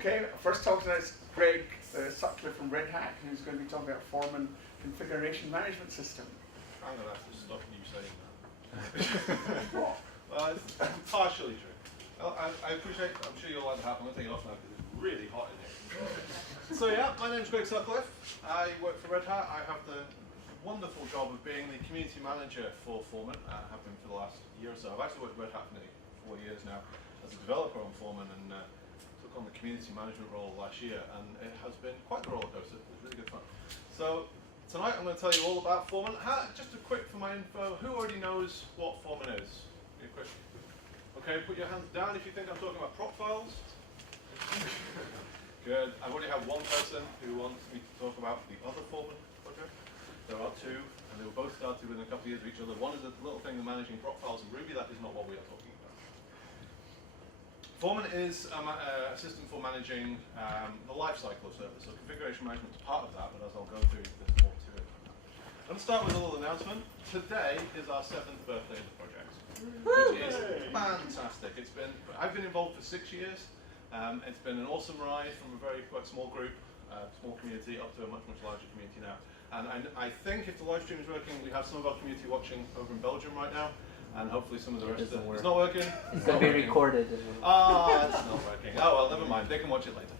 Okay, first talk tonight is Greg Sutcliffe from Red Hat, who's going to be talking about Foreman configuration management system. I'm going to have to stop you saying that. Well, it's partially true. Well, I appreciate, I'm sure you'll like the hat. I'm going to take it off now because it's really hot in here. So yeah, my name's Greg Sutcliffe. I work for Red Hat. I have the wonderful job of being the community manager for Foreman. I have been for the last year or so. I've actually worked for Red Hat for nearly 4 years now as a developer on Foreman, and took on the community management role last year, and it has been quite the roller coaster. It's really good fun. So tonight I'm going to tell you all about Foreman. Just a quick for my info, who already knows what Foreman is? Quick. Okay, put your hands down if you think I'm talking about prop files. Good. I already have one person who wants me to talk about the other Foreman project. There are two, and they were both started within a couple of years of each other. One is a little thing of managing prop files in Ruby. That is not what we are talking about. Foreman is a system for managing the lifecycle of service. So configuration management is part of that, but as I'll go through, there's more to it. I'm going to start with a little announcement. Today is our 7th birthday of the project, which is fantastic. I've been involved for 6 years. It's been an awesome ride from a very quite small group, small community, up to a much, much larger community now. And I think if the live stream is working, we have some of our community watching over in Belgium right now, and hopefully some of the rest of it. It's not working? It's going to be recorded. Ah, it's not working. Oh well, never mind. They can watch it later.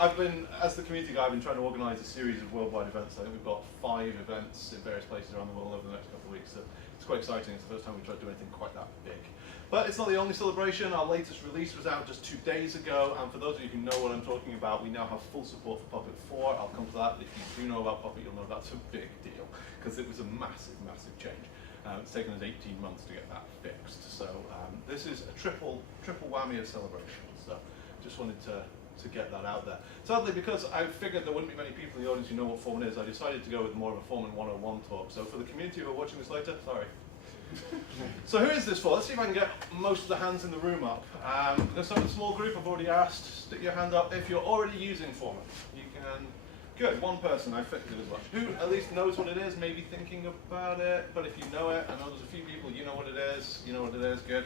I've been, as the community guy, I've been trying to organise a series of worldwide events. I think we've got 5 events in various places around the world over the next couple of weeks. So it's quite exciting. It's the first time we've tried to do anything quite that big. But it's not the only celebration. Our latest release was out just 2 days ago, and for those of you who know what I'm talking about, we now have full support for Puppet 4. I'll come to that. If you do know about Puppet, you'll know that's a big deal, because it was a massive, massive change. It's taken us 18 months to get that fixed. So this is a triple whammy of celebration. So just wanted to get that out there. Sadly, because I figured there wouldn't be many people in the audience who know what Foreman is, I decided to go with more of a Foreman 101 talk. So for the community who are watching this later, sorry. So who is this for? Let's see if I can get most of the hands in the room up. I'm going to start with a small group. I've already asked. Stick your hand up if you're already using Foreman. You can. Good, one person. I figured as much. Who at least knows what it is, maybe thinking about it. But if you know it, I know there's a few people, you know what it is. You know what it is. Good.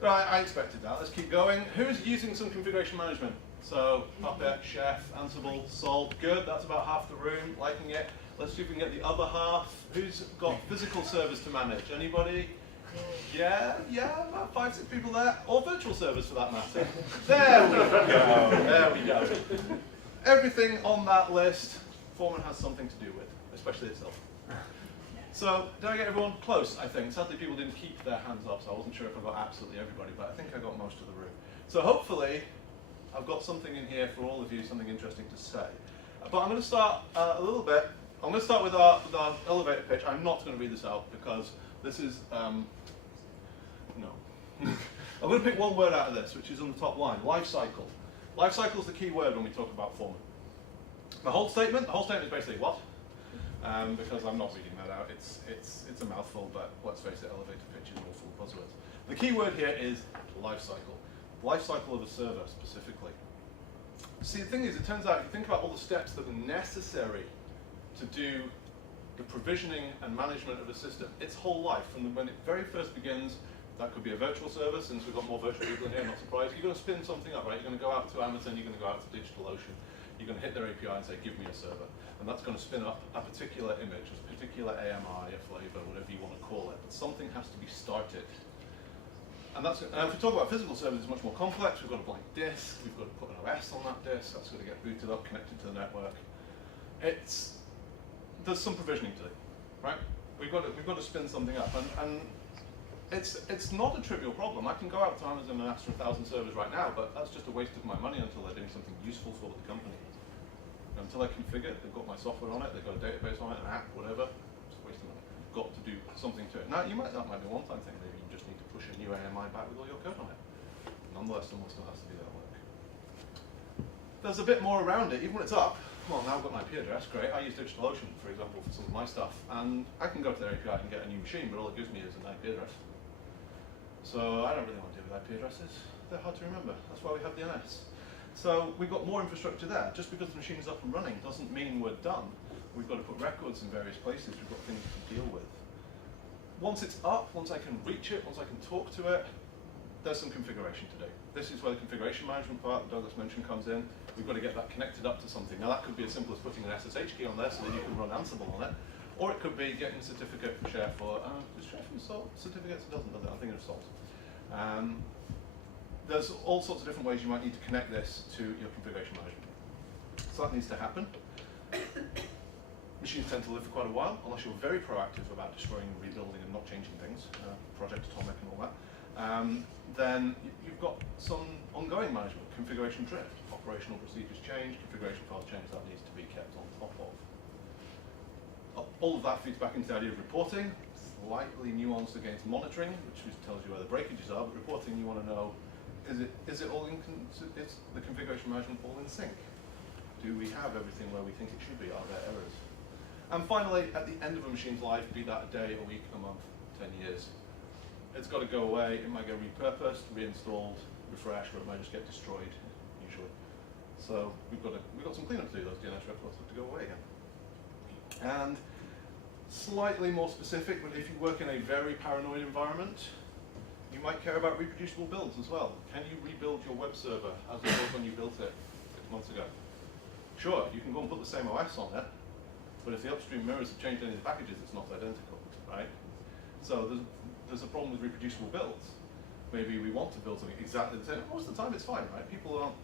Right, I expected that. Let's keep going. Who's using some configuration management? So Puppet, Chef, Ansible, Salt. Good. That's about half the room liking it. Let's see if we can get the other half. Who's got physical servers to manage? Anybody? Yeah, about 5, 6 people there. Or virtual servers for that matter. There we go, there we go. Everything on that list, Foreman has something to do with, especially itself. So, did I get everyone close, I think? Sadly, people didn't keep their hands up, so I wasn't sure if I got absolutely everybody, but I think I got most of the room. So hopefully, I've got something in here for all of you, something interesting to say. But I'm going to start a little bit. I'm going to start with our elevator pitch. I'm not going to read this out because this is, no. I'm going to pick one word out of this, which is on the top line, life cycle. Life cycle is the key word when we talk about Foreman. The whole statement is basically what? Because I'm not reading that out. It's a mouthful, but let's face it, elevator pitch is all full of buzzwords. The key word here is life cycle. Life cycle of a server specifically. See, the thing is, it turns out, if you think about all the steps that are necessary to do the provisioning and management of a system, its whole life, from when it very first begins. That could be a virtual server, since we've got more virtual people in here, not surprised. You're going to spin something up, right? You're going to go out to Amazon, you're going to go out to DigitalOcean, you're going to hit their API and say, give me a server. And that's going to spin up a particular image, a particular AMI, a flavor, whatever you want to call it. But something has to be started. And if we talk about physical servers, it's much more complex. We've got a blank disk, we've got to put an OS on that disk, that's going to get booted up, connected to the network. There's some provisioning to it, right? We've got to spin something up, and it's not a trivial problem. I can go out to Amazon and ask for 1,000 servers right now, but that's just a waste of my money until they're doing something useful for the company. Until I configure it, they've got my software on it, they've got a database on it, an app, whatever. Just a waste of money. Got to do something to it. Now, that might be a one-time thing. Maybe you just need to push a new AMI back with all your code on it. Nonetheless, someone still has to do that work. There's a bit more around it, even when it's up. Well, now I've got my IP address, great. I use DigitalOcean, for example, for some of my stuff, and I can go to their API and get a new machine, but all it gives me is an IP address. So I don't really want to deal with IP addresses. They're hard to remember. That's why we have DNS. So we've got more infrastructure there. Just because the machine is up and running doesn't mean we're done. We've got to put records in various places. We've got things to deal with. Once it's up, once I can reach it, once I can talk to it, there's some configuration to do. This is where the configuration management part that Douglas mentioned comes in. We've got to get that connected up to something. Now that could be as simple as putting an SSH key on there so that you can run Ansible on it, or it could be getting a certificate from Share for, does Share from Salt certificates? It doesn't, does it? I'm thinking of Salt. There's all sorts of different ways you might need to connect this to your configuration management. So that needs to happen. Machines tend to live for quite a while, unless you're very proactive about destroying and rebuilding and not changing things, Project Atomic and all that. Then you've got some ongoing management, configuration drift, operational procedures change, configuration file change, that needs to be kept on top of. All of that feeds back into the idea of reporting, slightly nuanced against monitoring, which tells you where the breakages are, but reporting you want to know, is it all is the configuration management all in sync? Do we have everything where we think it should be? Are there errors? And finally, at the end of a machine's life, be that a day, a week, a month, 10 years, it's got to go away. It might get repurposed, reinstalled, refreshed, or it might just get destroyed, usually. So we've got some cleanup to do. Those DNS records have to go away again. And slightly more specific, but if you work in a very paranoid environment, you might care about reproducible builds as well. Can you rebuild your web server as it was when you built it 6 months ago? Sure, you can go and put the same OS on it, but if the upstream mirrors have changed any of the packages, it's not identical, right? So there's a problem with reproducible builds. Maybe we want to build something exactly the same. Most of the time it's fine, right? People aren't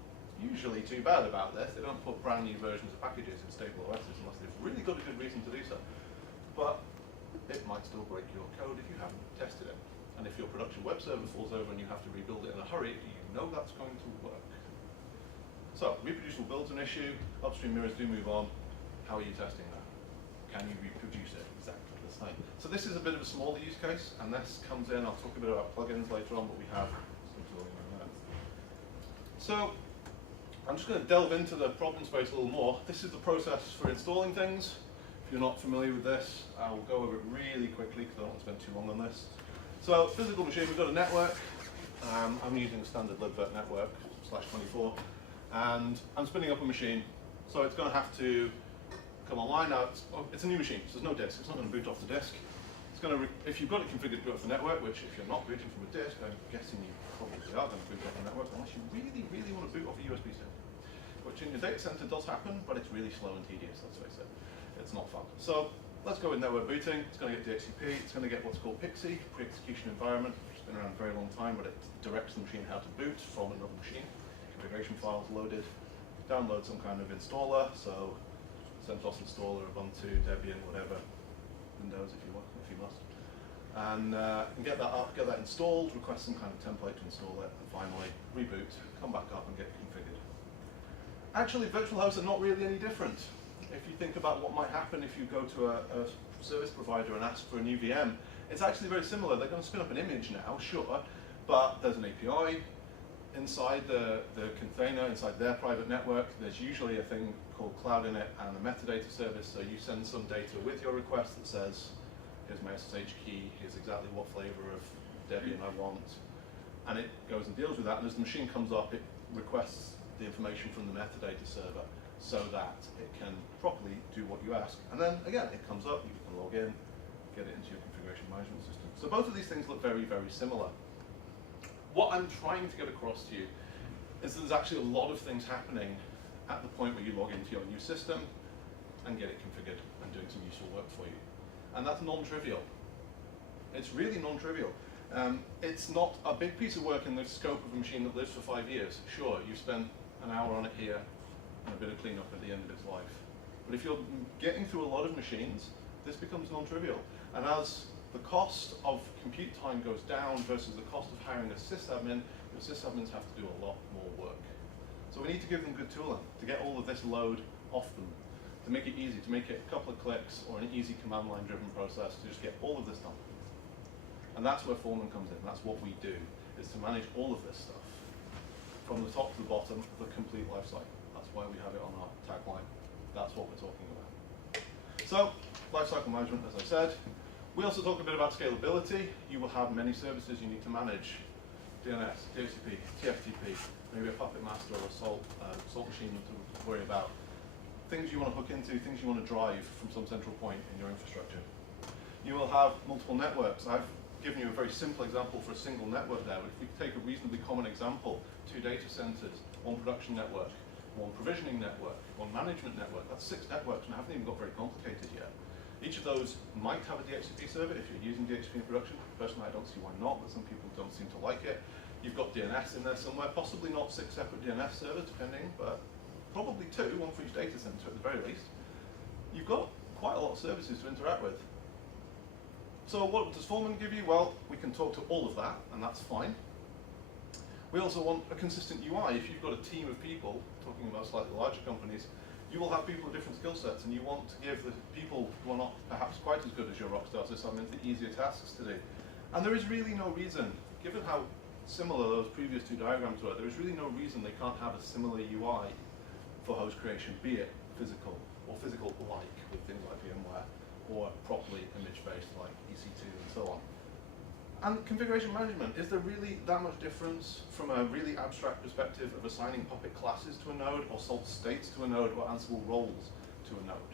usually too bad about this. They don't put brand new versions of packages in stable OSs unless they've really got a good reason to do so. But it might still break your code if you haven't tested it. And if your production web server falls over and you have to rebuild it in a hurry, you know that's going to work. So, reproducible build's an issue, upstream mirrors do move on. How are you testing that? Can you reproduce it exactly the same? So this is a bit of a smaller use case, and this comes in, I'll talk a bit about plugins later on, but we have some tooling on that. So, I'm just going to delve into the problem space a little more. This is the process for installing things. If you're not familiar with this, I will go over it really quickly because I don't want to spend too long on this. So, physical machine, we've got a network. I'm using a standard libvirt network, /24, and I'm spinning up a machine. So it's going to have to come online. Now, it's a new machine, so there's no disk. It's not going to boot off the disk. It's going to, if you've got it configured to boot off the network, which if you're not booting from a disk, I'm guessing you probably are going to boot off the network, unless you really, really want to boot off a USB stick, which in your data center does happen, but it's really slow and tedious, let's face it. It's not fun. So let's go with network booting. It's going to get DHCP. It's going to get what's called PXE, pre-execution environment, which has been around a very long time, but it directs the machine how to boot from another machine. Configuration files loaded. Download some kind of installer, so CentOS installer, Ubuntu, Debian, whatever, Windows if you want, if you must. And get that up, get that installed, request some kind of template to install it, and finally reboot, come back up and get it configured. Actually, virtual hosts are not really any different. If you think about what might happen if you go to a service provider and ask for a new VM, it's actually very similar. They're going to spin up an image now, sure, but there's an API inside the container, inside their private network. There's usually a thing called Cloud Init and a metadata service, so you send some data with your request that says, here's my SSH key, here's exactly what flavor of Debian I want, and it goes and deals with that, and as the machine comes up, it requests the information from the metadata server so that it can properly do what you ask. And then, again, it comes up, you can log in, get it into your configuration management system. So both of these things look very, very similar. What I'm trying to get across to you is that there's actually a lot of things happening at the point where you log into your new system and get it configured and doing some useful work for you. And that's non-trivial. It's really non-trivial. It's not a big piece of work in the scope of a machine that lives for 5 years. Sure, you spent an hour on it here and a bit of cleanup at the end of its life. But if you're getting through a lot of machines, this becomes non-trivial. And as the cost of compute time goes down versus the cost of hiring a sysadmin, your sysadmins have to do a lot more work. So we need to give them good tooling to get all of this load off them, to make it easy, to make it a couple of clicks or an easy command line driven process to just get all of this done. And that's where Foreman comes in. That's what we do, is to manage all of this stuff from the top to the bottom, the complete life cycle. That's why we have it on our tagline. That's what we're talking about. So, lifecycle management, as I said. We also talk a bit about scalability. You will have many services you need to manage. DNS, DHCP, TFTP, maybe a Puppet Master or a Salt machine to worry about. Things you want to hook into, things you want to drive from some central point in your infrastructure. You will have multiple networks. I've given you a very simple example for a single network there, but if we take a reasonably common example, 2 data centers, 1 production network, 1 provisioning network, 1 management network, that's 6 networks, and I haven't even got very complicated yet. Each of those might have a DHCP server if you're using DHCP in production. Personally, I don't see why not, but some people don't seem to like it. You've got DNS in there somewhere, possibly not 6 separate DNS servers, depending, but probably 2, 1 for each data center at the very least. You've got quite a lot of services to interact with. So what does Foreman give you? Well, we can talk to all of that, and that's fine. We also want a consistent UI. If you've got a team of people, talking about slightly larger companies, you will have people with different skill sets, and you want to give the people who are not perhaps quite as good as your rockstar sysadmins the easier tasks to do. And there is really no reason, given how similar those previous 2 diagrams were, there is really no reason they can't have a similar UI for host creation, be it physical or physical-like with things like VMware, or properly image-based like EC2 and so on. And configuration management, is there really that much difference from a really abstract perspective of assigning Puppet classes to a node, or salt states to a node, or Ansible roles to a node?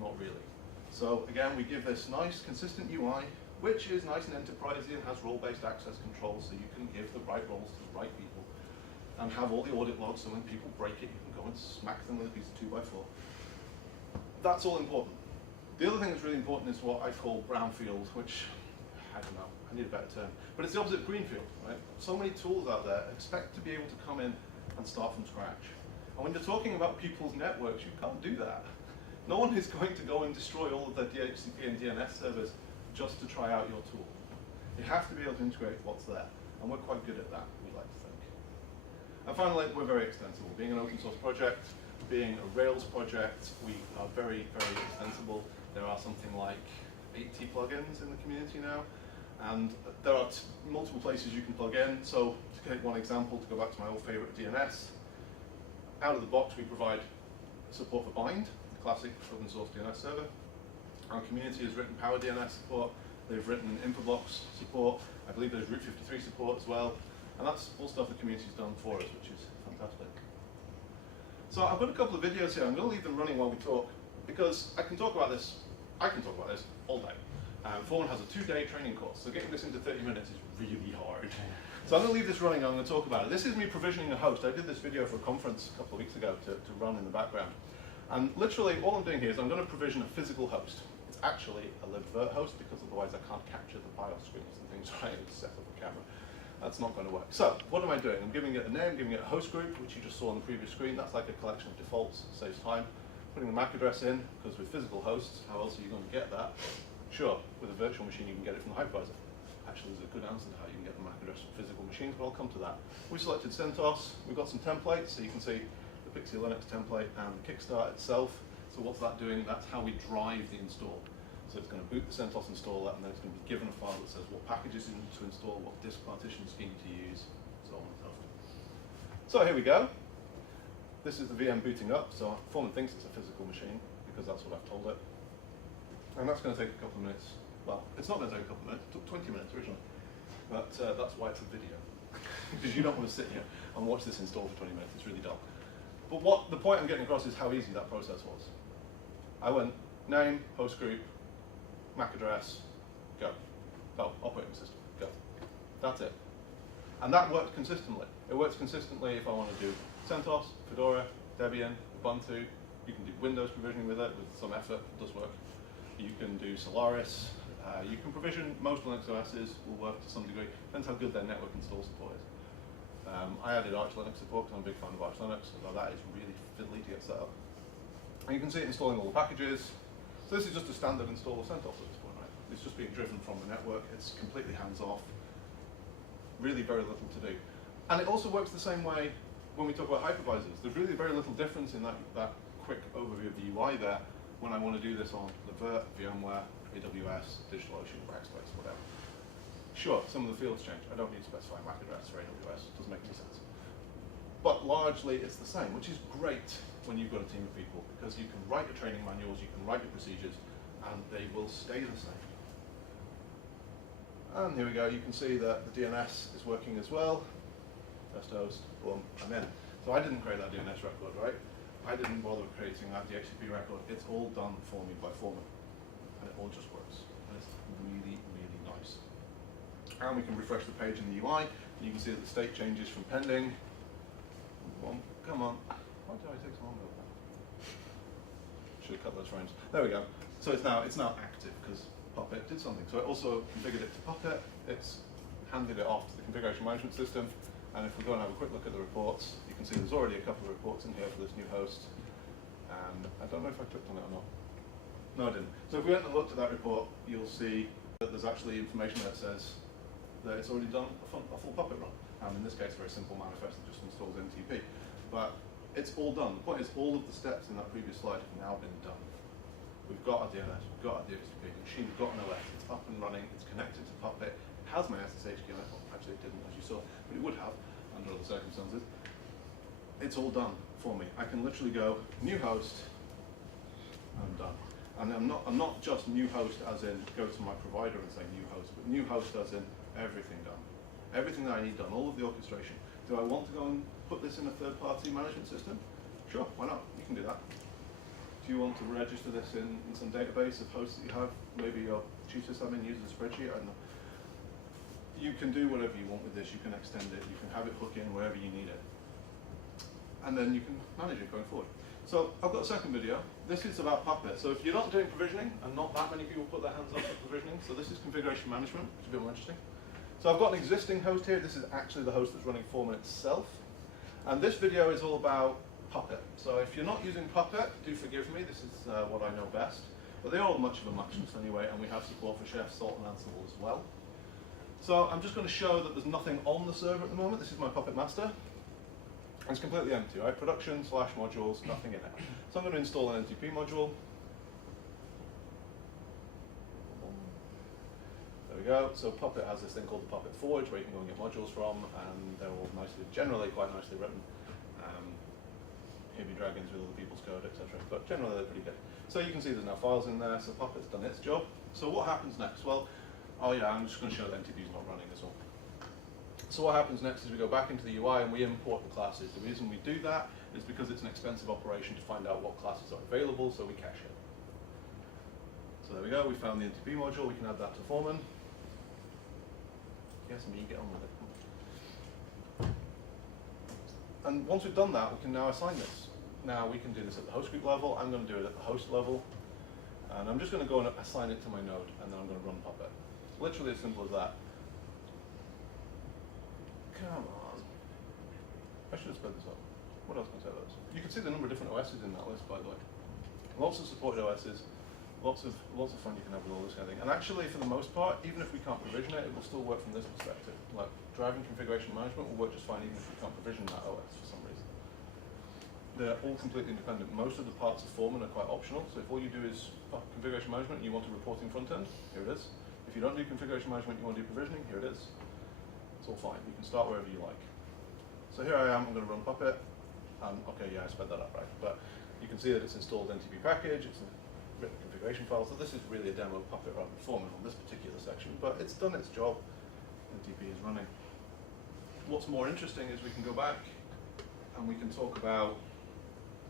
Not really. So again, we give this nice, consistent UI, which is nice and enterprisey and has role-based access control, so you can give the right roles to the right people, and have all the audit logs, so when people break it, you can go and smack them with a piece of 2x4. That's all important. The other thing that's really important is what I call brownfield, which, I don't know, I need a better term, but it's the opposite of greenfield, right? So many tools out there expect to be able to come in and start from scratch. And when you're talking about people's networks, you can't do that. No one is going to go and destroy all of their DHCP and DNS servers just to try out your tool. You have to be able to integrate what's there, and we're quite good at that, we like to think. And finally, we're very extensible. Being an open source project, being a Rails project, we are very, very extensible. There are something like 80 plugins in the community now, and there are multiple places you can plug in. So to take one example, to go back to my old favorite DNS, out of the box we provide support for Bind, the classic open source DNS server. Our community has written Power DNS support, they've written Infoblox support, I believe there's Route 53 support as well, and that's all stuff the community's done for us, which is fantastic. So I've got a couple of videos here. I'm going to leave them running while we talk, because I can talk about this all day. Foreman has a 2-day training course, so getting this into 30 minutes is really hard. So I'm going to leave this running, and I'm going to talk about it. This is me provisioning a host. I did this video for a conference a couple of weeks ago to run in the background. And literally, all I'm doing here is I'm going to provision a physical host. It's actually a libvirt host, because otherwise I can't capture the BIOS screens and things right and set up a camera. That's not going to work. So what am I doing? I'm giving it a name, giving it a host group, which you just saw on the previous screen. That's like a collection of defaults, saves time. Putting the MAC address in, because with physical hosts, how else are you going to get that? Sure, with a virtual machine you can get it from the hypervisor. Actually, there's a good answer to how you can get the MAC address from physical machines, but I'll come to that. We selected CentOS. We've got some templates, so you can see the Pixie Linux template and the Kickstart itself. So what's that doing? That's how we drive the install. So it's going to boot the CentOS installer, and then it's going to be given a file that says what packages you need to install, what disk partition scheme to use, so on and so forth. So here we go. This is the VM booting up, so Foreman thinks it's a physical machine, because that's what I've told it. And that's going to take a couple of minutes. Well, it's not going to take a couple of minutes, it took 20 minutes originally. But that's why it's a video. Because you don't want to sit here and watch this install for 20 minutes, it's really dull. But the point I'm getting across is how easy that process was. I went, name, host group, MAC address, go. Oh, operating system, go. That's it. And that works consistently. It works consistently if I want to do CentOS, Fedora, Debian, Ubuntu. You can do Windows provisioning with it with some effort, it does work. You can do Solaris. You can provision most Linux OSs, will work to some degree. Depends how good their network install support is. I added Arch Linux support because I'm a big fan of Arch Linux, although that is really fiddly to get set up. And you can see it installing all the packages. So this is just a standard install of CentOS at this point, right? It's just being driven from the network. It's completely hands-off. Really very little to do. And it also works the same way when we talk about hypervisors. There's really very little difference in that quick overview of the UI there when I want to do this on libvirt, VMware, AWS, DigitalOcean, Rackspace, whatever. Sure, some of the fields change. I don't need to specify MAC address for AWS. It doesn't make any sense. But largely it's the same, which is great when you've got a team of people, because you can write your training manuals, you can write your procedures, and they will stay the same. And here we go, you can see that the DNS is working as well. Test host, boom, I'm in. So I didn't create that DNS record, right? I didn't bother creating that DHCP record. It's all done for me by Foreman. And it all just works. And it's really, really nice. And we can refresh the page in the UI. And you can see that the state changes from pending. Come on. Why did I take so long? Should have cut those frames. There we go. So it's now active because Puppet did something. So it also configured it to Puppet. It's handed it off to the configuration management system. And if we go and have a quick look at the reports, you can see there's already a couple of reports in here for this new host. And I don't know if I clicked on it or not. No, I didn't. So if we went and looked at that report, you'll see that there's actually information that says that it's already done a full Puppet run. In this case, a very simple manifest that just installs NTP. But it's all done. The point is, all of the steps in that previous slide have now been done. We've got our DNS, we've got our DHCP, the machine, we've got an OS, it's up and running, it's connected to Puppet, it has my SSH key on it. Well, actually it didn't, as you saw, but it would have under other circumstances. It's all done for me. I can literally go, new host, I'm done. And I'm not just new host as in go to my provider and say new host, but new host as in everything done. Everything that I need done, all of the orchestration. Do I want to go and put this in a third-party management system? Sure, why not? You can do that. Do you want to register this in some database of hosts that you have? Maybe your chief sysadmin uses a spreadsheet, I don't know. You can do whatever you want with this. You can extend it, you can have it hook in wherever you need it. And then you can manage it going forward. So I've got a second video. This is about Puppet. So if you're not doing provisioning, and not that many people put their hands up for provisioning, so this is configuration management, which is a bit more interesting. So I've got an existing host here. This is actually the host that's running Foreman itself. And this video is all about Puppet. So if you're not using Puppet, do forgive me. This is what I know best. But they're all much of a muchness anyway, and we have support for Chef, Salt, and Ansible as well. So I'm just going to show that there's nothing on the server at the moment. This is my Puppet master. And it's completely empty, right? Production / modules, nothing in it. So I'm going to install an NTP module. There we go. So Puppet has this thing called the Puppet Forge, where you can go and get modules from, and they're all nicely, generally quite nicely written. Here be dragons with other people's code, etc. But generally they're pretty good. So you can see there's now files in there, so Puppet's done its job. So what happens next? Well, oh yeah, I'm just going to show that NTP is not running as well. So what happens next is we go back into the UI and we import the classes. The reason we do that is because it's an expensive operation to find out what classes are available, so we cache it. So there we go, we found the NTP module, we can add that to Foreman. Yes, me, get on with it. And once we've done that, we can now assign this. Now we can do this at the host group level, I'm going to do it at the host level. And I'm just going to go and assign it to my node, and then I'm going to run Puppet. Literally as simple as that. Come on. I should have sped this up. What else can I say about this? You can see the number of different OSs in that list, by the way. Lots of supported OSs, lots of fun you can have with all this kind of thing. And actually, for the most part, even if we can't provision it, it will still work from this perspective. Like, driving configuration management will work just fine even if we can't provision that OS for some reason. They're all completely independent. Most of the parts of Foreman are quite optional, so if all you do is configuration management and you want a reporting front end, here it is. If you don't do configuration management, you want to do provisioning, here it is. It's all fine. You can start wherever you like. So here I am, I'm going to run Puppet. Okay, yeah, I sped that up right. But you can see that it's installed NTP package, it's a written configuration file. So this is really a demo of Puppet rather than Foreman on this particular section, but it's done its job. NTP is running. What's more interesting is we can go back and we can talk about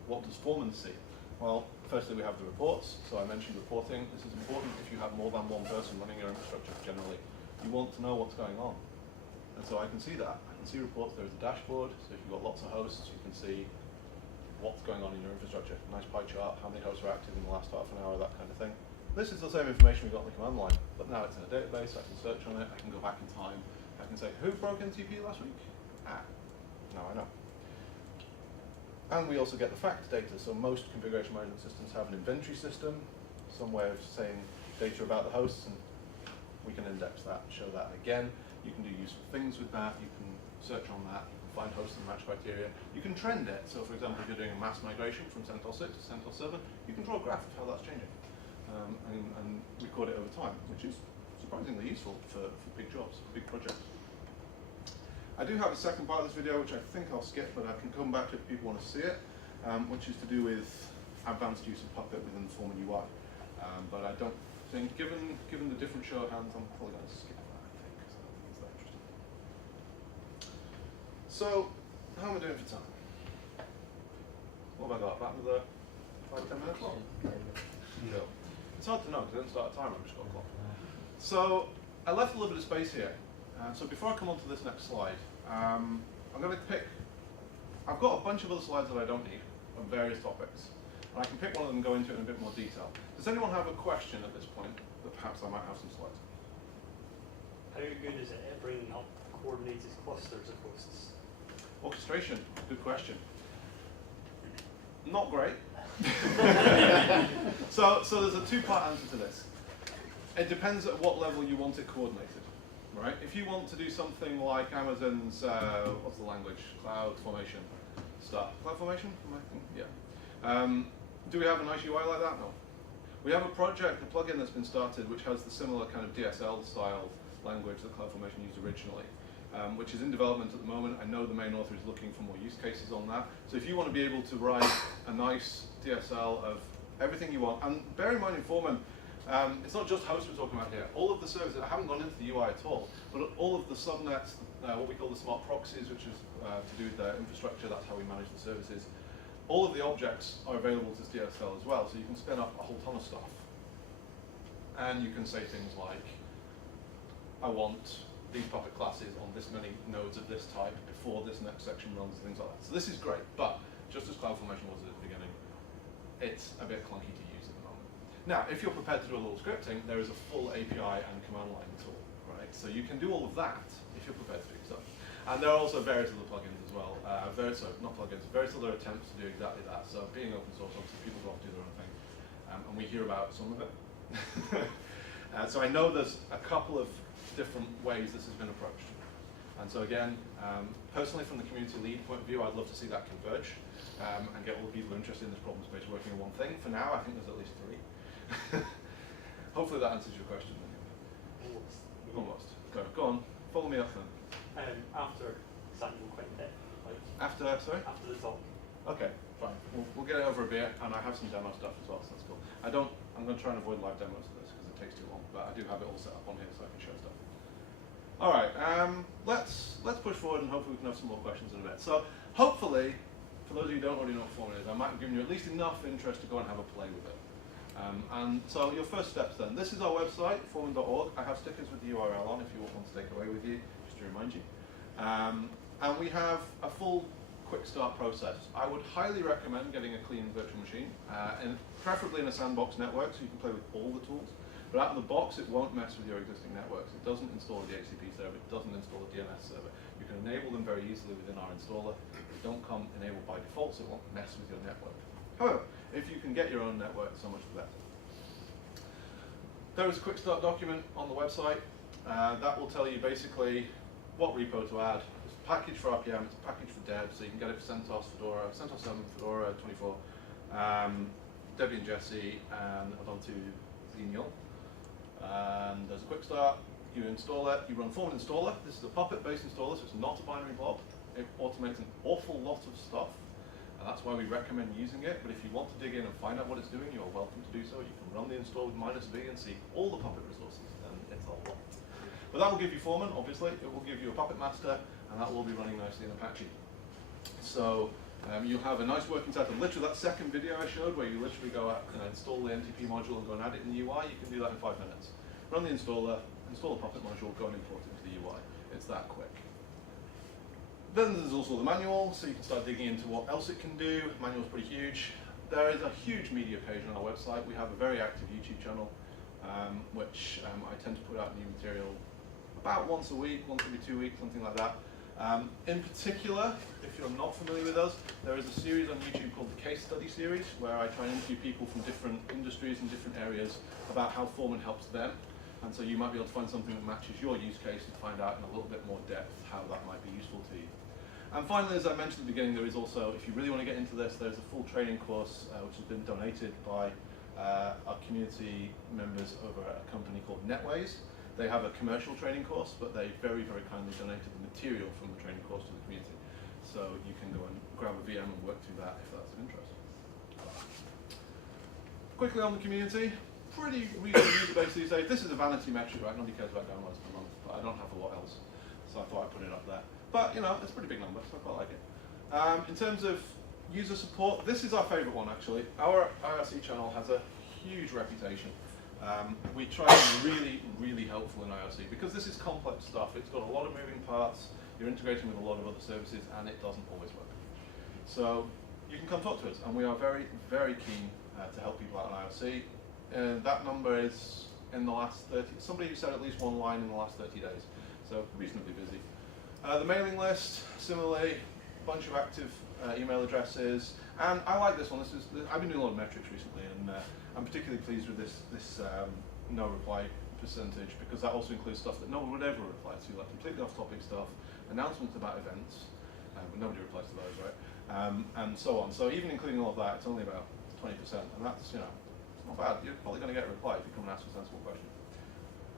what does Foreman see. Well, firstly we have the reports. So I mentioned reporting. This is important if you have more than one person running your infrastructure generally. You want to know what's going on. And so I can see that. I can see reports. There's a dashboard. So if you've got lots of hosts, you can see what's going on in your infrastructure. Nice pie chart, how many hosts are active in the last half an hour, that kind of thing. This is the same information we got in the command line, but now it's in a database. I can search on it. I can go back in time. I can say, who broke NTP last week? Ah, now I know. And we also get the fact data. So most configuration management systems have an inventory system, some way of saying data about the hosts, and we can index that, show that again. You can do useful things with that. You can search on that. You can find hosts and match criteria. You can trend it. So for example, if you're doing a mass migration from CentOS 6 to CentOS 7, you can draw a graph of how that's changing and record it over time, which is surprisingly useful for big jobs, big projects. I do have a second part of this video, which I think I'll skip, but I can come back to it if people want to see it, which is to do with advanced use of Puppet within the Foreman UI. But I don't think, given the different show of hands, I'm probably going to skip that, I think, because I don't think it's that interesting. So, how am I doing for time? What have I got? About another 5-10 minutes? No. It's hard to know because I didn't start a timer, I've just got a clock. So, I left a little bit of space here So before I come on to this next slide, I'm going to pick, I've got a bunch of other slides that I don't need on various topics. And I can pick one of them and go into it in a bit more detail. Does anyone have a question at this point that perhaps I might have some slides? How good is it at bringing up coordinated clusters of hosts? Orchestration, good question. Not great. So there's a two-part answer to this. It depends at what level you want it coordinated, right? If you want to do something like Amazon's, what's the language? CloudFormation stuff. CloudFormation? Yeah. Do we have a nice UI like that? No. We have a project, a plugin that's been started, which has the similar kind of DSL style language that CloudFormation used originally, which is in development at the moment. I know the main author is looking for more use cases on that. So if you want to be able to write a nice DSL of everything you want, and bear in mind in Foreman, it's not just hosts we're talking about here. All of the services, I haven't gone into the UI at all, but all of the subnets, what we call the smart proxies, which is to do with the infrastructure, that's how we manage the services. All of the objects are available to DSL as well, so you can spin up a whole ton of stuff. And you can say things like, I want these puppet classes on this many nodes of this type before this next section runs, things like that. So this is great, but just as CloudFormation was at the beginning, it's a bit clunky to use at the moment. Now, if you're prepared to do a little scripting, there is a full API and command line tool, right? So you can do all of that if you're prepared to do stuff. And there are also various other plugins as well. Not plugins, various other attempts to do exactly that. So being open source, obviously people go off and do their own thing. And we hear about some of it. So I know there's a couple of different ways this has been approached. And so again, personally from the community lead point of view, I'd love to see that converge and get all the people interested in this problem space working on one thing. For now, I think there's at least 3. Hopefully that answers your question. Almost. Go on, follow me up then. After Samuel quite a bit. Like After, sorry? after the talk. Okay, fine. We'll get it over a beer, and I have some demo stuff as well, so that's cool. I'm going to try and avoid live demos of this because it takes too long, but I do have it all set up on here so I can show stuff. All right, let's push forward and hopefully we can have some more questions in a bit. So hopefully, for those of you who don't already know what Foreman is, I might have given you at least enough interest to go and have a play with it. And so your first steps then. This is our website, foreman.org. I have stickers with the URL on if you want to take away with you, just to remind you. And we have a full quick start process. I would highly recommend getting a clean virtual machine, and preferably in a sandbox network so you can play with all the tools. But out of the box, it won't mess with your existing networks. It doesn't install a DHCP server. It doesn't install a DNS server. You can enable them very easily within our installer. They don't come enabled by default, so it won't mess with your network. However, if you can get your own network, so much the better. There is a quick start document on the website. That will tell you basically what repo to add. It's a package for RPM, it's a package for dev, so you can get it for CentOS, Fedora, CentOS 7, Fedora 24, Debian Jessie, and onto Xenial. And there's a quick start. You install it, you run Foreman installer. This is a Puppet-based installer, so it's not a binary blob. It automates an awful lot of stuff, and that's why we recommend using it. But if you want to dig in and find out what it's doing, you're welcome to do so. You can run the install with -v and see all the Puppet resources, and it's a lot. But that will give you Foreman, obviously. It will give you a Puppet master, and that will be running nicely in Apache. So you'll have a nice working setup. Literally, that second video I showed, where you literally go out and install the NTP module and go and add it in the UI, you can do that in 5 minutes. Run the installer, install the Puppet module, go and import it into the UI. It's that quick. Then there's also the manual, so you can start digging into what else it can do. The manual's pretty huge. There is a huge media page on our website. We have a very active YouTube channel, which I tend to put out new material about once a week, once every 2 weeks, something like that. In particular, if you're not familiar with us, there is a series on YouTube called the Case Study Series, where I try and interview people from different industries and different areas about how Foreman helps them. And so you might be able to find something that matches your use case and find out in a little bit more depth how that might be useful to you. And finally, as I mentioned at the beginning, there is also, if you really want to get into this, there's a full training course which has been donated by our community members over at a company called Netways. They have a commercial training course, but they very, very kindly donated the material from the training course to the community. So you can go and grab a VM and work through that if that's of interest. Quickly on the community, pretty reasonable user base these days. This is a vanity metric, right? Nobody cares about downloads per month, but I don't have a lot else. So I thought I'd put it up there. But, you know, it's a pretty big number, so I quite like it. In terms of user support, this is our favorite one, actually. Our IRC channel has a huge reputation. We try to be really, really helpful in IRC because this is complex stuff. It's got a lot of moving parts. You're integrating with a lot of other services, and it doesn't always work. So you can come talk to us, and we are very, very keen to help people out in IRC. That number is in the last 30. Somebody said at least one line in the last 30 days, so reasonably busy. The mailing list, similarly, a bunch of active email addresses, and I like this one. I've been doing a lot of metrics recently, and I'm particularly pleased with this no reply percentage because that also includes stuff that no one would ever reply to, like completely off-topic stuff, announcements about events, but nobody replies to those, right? And so on. So even including all of that, it's only about 20%, and that's, it's not bad. You're probably going to get a reply if you come and ask a sensible question.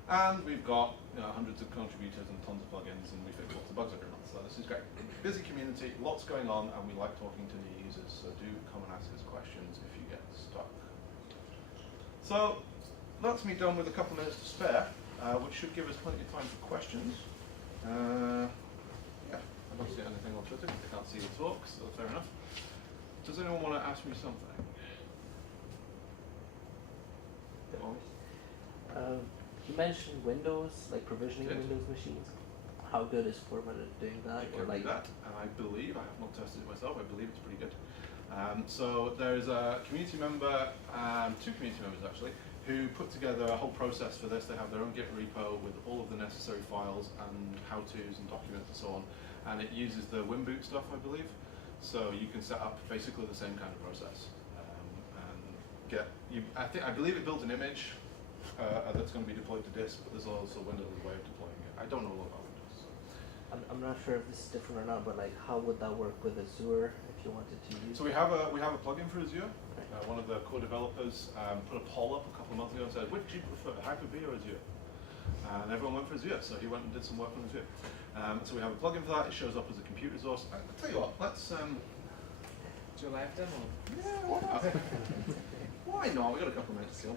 And we've got hundreds of contributors and tons of plugins, and we fix lots of bugs every month. So this is great. Busy community, lots going on, and we like talking to new users. So do come and ask us questions if you get stuck. So that's me done with a couple of minutes to spare, which should give us plenty of time for questions. Yeah, I don't see anything on Twitter. I can't see the talk, so fair enough. Does anyone want to ask me something? You mentioned Windows, like provisioning Windows machines. How good is Foreman at doing that? It can do that, and I believe, I have not tested it myself, I believe it's pretty good. So there's a community member, two community members actually, who put together a whole process for this. They have their own Git repo with all of the necessary files and how-tos and documents and so on, and it uses the WinBoot stuff, I believe. So you can set up basically the same kind of process, and I believe it builds an image that's going to be deployed to disk, but there's also Windows way of deploying it. I don't know a lot about Windows. So. I'm not sure if this is different or not, but like, how would that work with Azure if you wanted to use? So we have a plugin for Azure. One of the core developers put a poll up a couple of months ago and said, which do you prefer, Hyper-V or Azure? And everyone went for Azure, so he went and did some work on Azure. So we have a plugin for that. It shows up as a compute resource. I'll tell you what, let's. Do a live demo? Yeah, why not? Why not? We've got a couple of minutes still.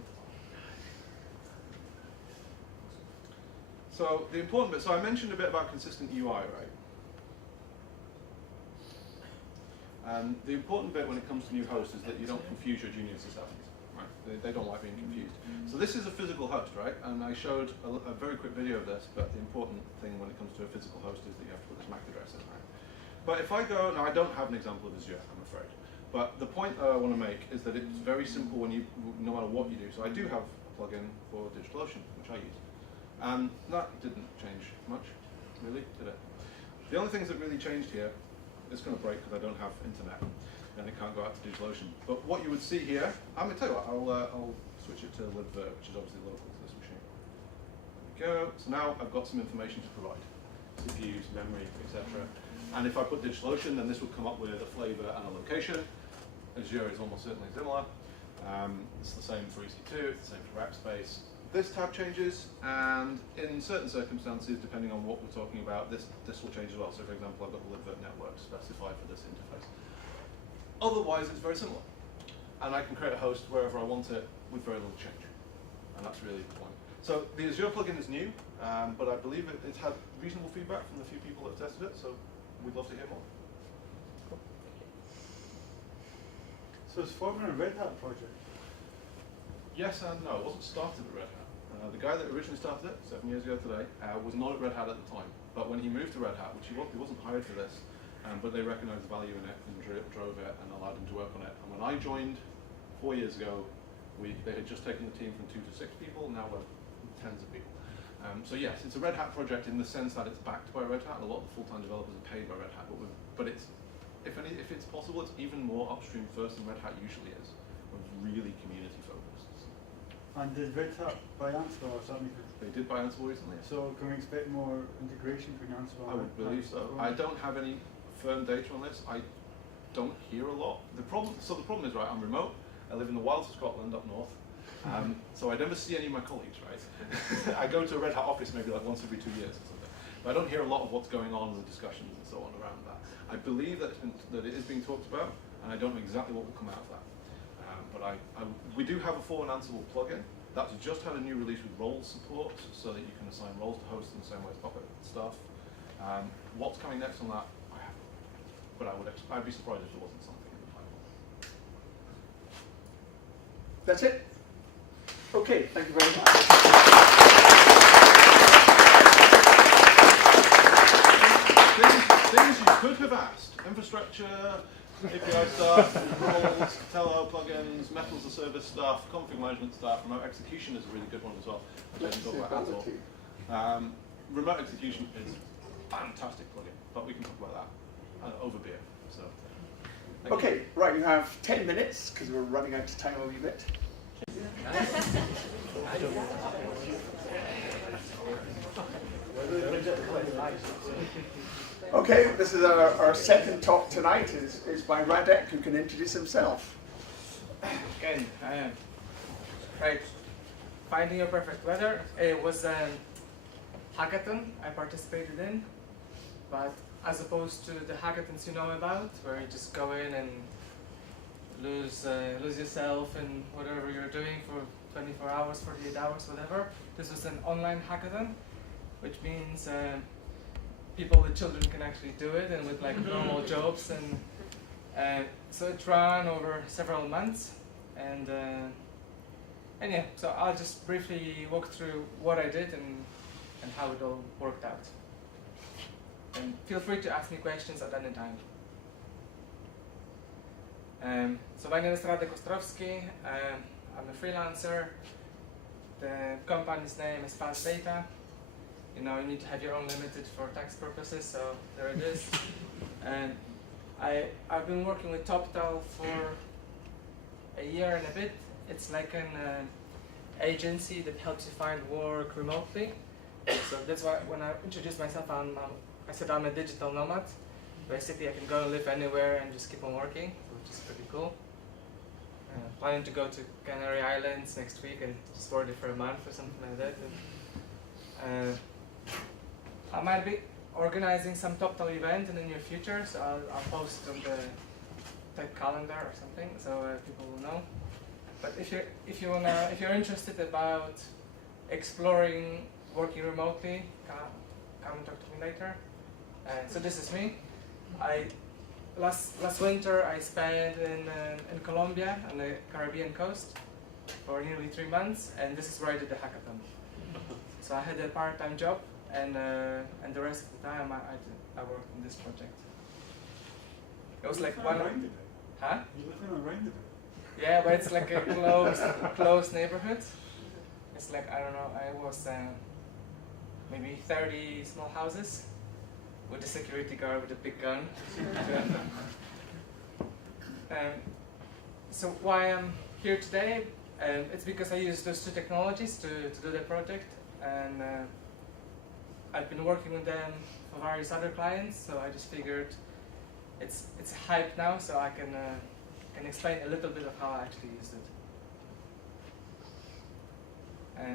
So the important bit, so I mentioned a bit about consistent UI, right? And the important bit when it comes to new hosts is that you don't confuse your junior sysadmins, right? They don't like being confused. So this is a physical host, right? And I showed a very quick video of this, but the important thing when it comes to a physical host is that you have to put this MAC address in, right? But if I go, now I don't have an example of Azure, I'm afraid. But the point that I want to make is that it's very simple when you, no matter what you do. So I do have a plugin for DigitalOcean, which I use. And that didn't change much, really, did it? The only things that really changed here, it's going to break because I don't have internet, and it can't go out to DigitalOcean. But what you would see here, I'm going to tell you what, I'll switch it to libvirt, which is obviously local to this machine. There we go. So now I've got some information to provide. CPUs, memory, etc. And if I put DigitalOcean, then this would come up with a flavor and a location. Azure is almost certainly similar. It's the same for EC2, it's the same for Rackspace. This tab changes, and in certain circumstances, depending on what we're talking about, this will change as well. So for example, I've got the libvirt network specified for this interface. Otherwise, it's very similar. And I can create a host wherever I want it with very little change. And that's really the point. So the Azure plugin is new, but I believe it's had reasonable feedback from the few people that have tested it, so we'd love to hear more. So is Foreman a Red Hat project? Yes and no. It wasn't started at Red Hat. The guy that originally started it 7 years ago today was not at Red Hat at the time. But when he moved to Red Hat, which he wasn't hired for this, but they recognized the value in it and drove it and allowed him to work on it. And when I joined 4 years ago, they had just taken the team from 2 to 6 people. Now we're tens of people. So yes, it's a Red Hat project in the sense that it's backed by Red Hat. A lot of the full-time developers are paid by Red Hat, but it's if it's possible, it's even more upstream first than Red Hat usually is. We're really community focused. And did Red Hat buy Ansible or something? They did buy Ansible recently. So can we expect more integration between Ansible I would believe so. I don't have any firm data on this. I don't hear a lot. The problem is, right, I'm remote. I live in the wilds of Scotland up north. So I never see any of my colleagues, right? I go to a Red Hat office maybe like once every 2 years or something. But I don't hear a lot of what's going on, the discussions and so on around that. I believe that it is being talked about, and I don't know exactly what will come out of that. But we do have a full Ansible plugin. That's just had a new release with roles support, so that you can assign roles to hosts in the same way as Puppet stuff. What's coming next on that, I haven't. But I'd be surprised if there wasn't something in the pipeline. That's it? Okay. Okay, thank you very much. Things you could have asked: infrastructure, API stuff, roles, Tello plugins, metals as service stuff, config management stuff. Remote execution is a really good one as well. I didn't talk about that at all. Remote execution is a fantastic plugin, but we can talk about that over beer. So. thank you. Okay, right, you have 10 minutes because we're running out of time a wee bit. Okay, this is our second talk tonight. Is by Radek, who can introduce himself. Okay, right. Finding your perfect weather. It was a hackathon I participated in, but as opposed to the hackathons you know about, where you just go in and lose yourself in whatever you're doing for 24 hours, 48 hours, whatever. This was an online hackathon, which means people with children can actually do it, and with like normal jobs, and so it ran over several months, and yeah, so I'll just briefly walk through what I did and how it all worked out. And feel free to ask me questions at any time. So my name is Radek Ostrowski. I'm a freelancer. The company's name is Fast Data. You know, you need to have your own limited for tax purposes, so there it is. And I've been working with TopTal for a year and a bit. It's like an agency that helps you find work remotely. So that's why when I introduced myself, I said I'm a digital nomad. Basically, I can go and live anywhere and just keep on working, which is pretty cool. Planning to go to Canary Islands next week and just work there for a month or something like that. And, I might be organizing some TopTal event in the near future, so I'll post it on the tech calendar or something, so people will know. But if you're interested about exploring working remotely, come and talk to me later. So this is me. Last winter I spent in Colombia on the Caribbean coast for nearly 3 months, and this is where I did the hackathon. So I had a part-time job, and the rest of the time I worked on this project. It was like one. Huh? You live in a rain Yeah, but it's like a closed neighborhood. It's like, I don't know, I was maybe 30 small houses with a security guard with a big gun. So why I'm here today, it's because I used those two technologies to do the project, and I've been working with them for various other clients, so I just figured it's hype now, so I can explain a little bit of how I actually used it.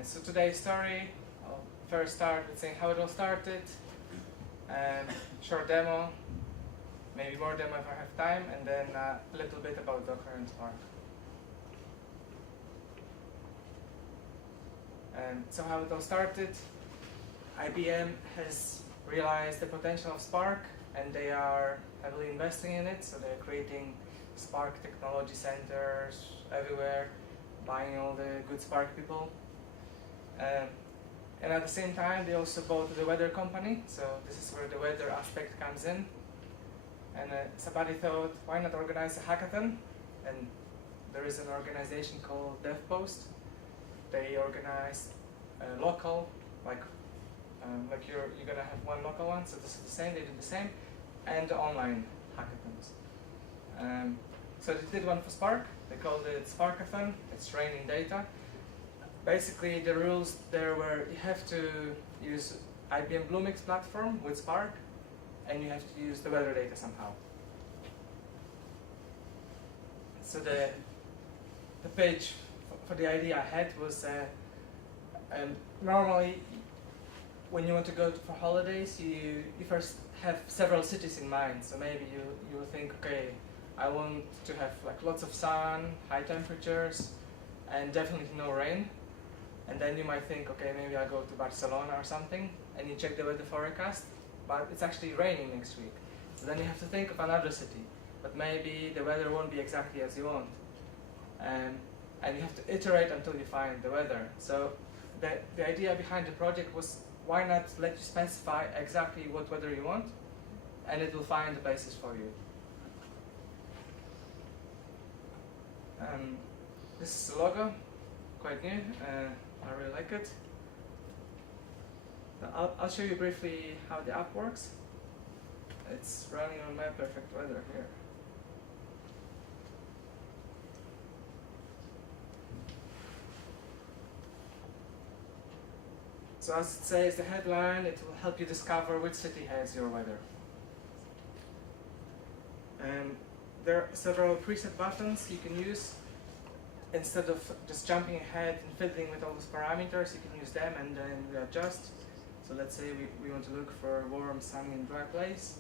So today's story, I'll first start with saying how it all started, short demo, maybe more demo if I have time, and then a little bit about Docker and Spark. So how it all started, IBM has realized the potential of Spark, and they are heavily investing in it, so they're creating Spark technology centers everywhere, buying all the good Spark people. And at the same time, they also bought the weather company, so this is where the weather aspect comes in. And somebody thought, why not organize a hackathon? And there is an organization called DevPost. They organize local, like you're gonna have one local one, so this is the same, they did the same, and online hackathons. So they did one for Spark, they called it Sparkathon, it's raining data. Basically the rules there were you have to use IBM Bluemix platform with Spark, and you have to use the weather data somehow. So the page for the idea I had was normally when you want to go for holidays, you first have several cities in mind. So maybe you will think, okay, I want to have like lots of sun, high temperatures, and definitely no rain. And then you might think, okay, maybe I'll go to Barcelona or something, and you check the weather forecast, but it's actually raining next week. So then you have to think of another city, but maybe the weather won't be exactly as you want. and you have to iterate until you find the weather. So the idea behind the project was, why not let you specify exactly what weather you want, and it will find the places for you. This is the logo, quite new. I really like it. I'll show you briefly how the app works. It's running on my perfect weather here. So as it says, the headline, it will help you discover which city has your weather. There are several preset buttons you can use. Instead of just jumping ahead and fiddling with all those parameters, you can use them and then adjust. So let's say we want to look for a warm, sunny, and dry place.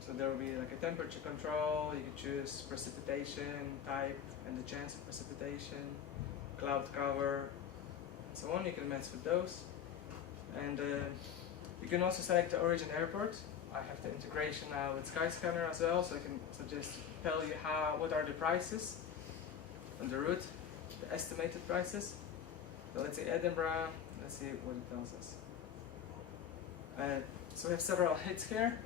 So there will be like a temperature control. You can choose precipitation type and the chance of precipitation, cloud cover, and so on. You can mess with those. And you can also select the origin airport. I have the integration now with Skyscanner as well, so I can just tell you what are the prices on the route, the estimated prices. So let's say Edinburgh. Let's see what it tells us. So we have several hits here.